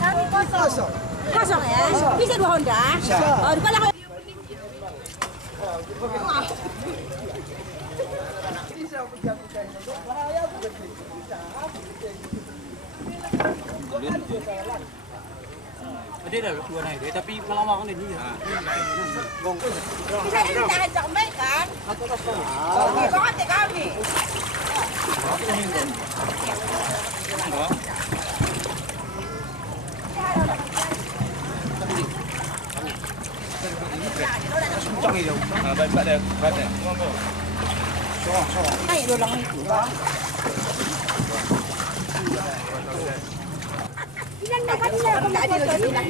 Kosong. Kosong ya? Bisa 2 Honda? Bisa. Oh, di mana? Dia dah dua naik dia, tapi lama kan ini. Bisa ini dah ajak baik kan? Oke, banget kami. Trong gì đâu. Bạn đẹp. Này đồ lòng itu. Ilan na kanila kung dali do sila.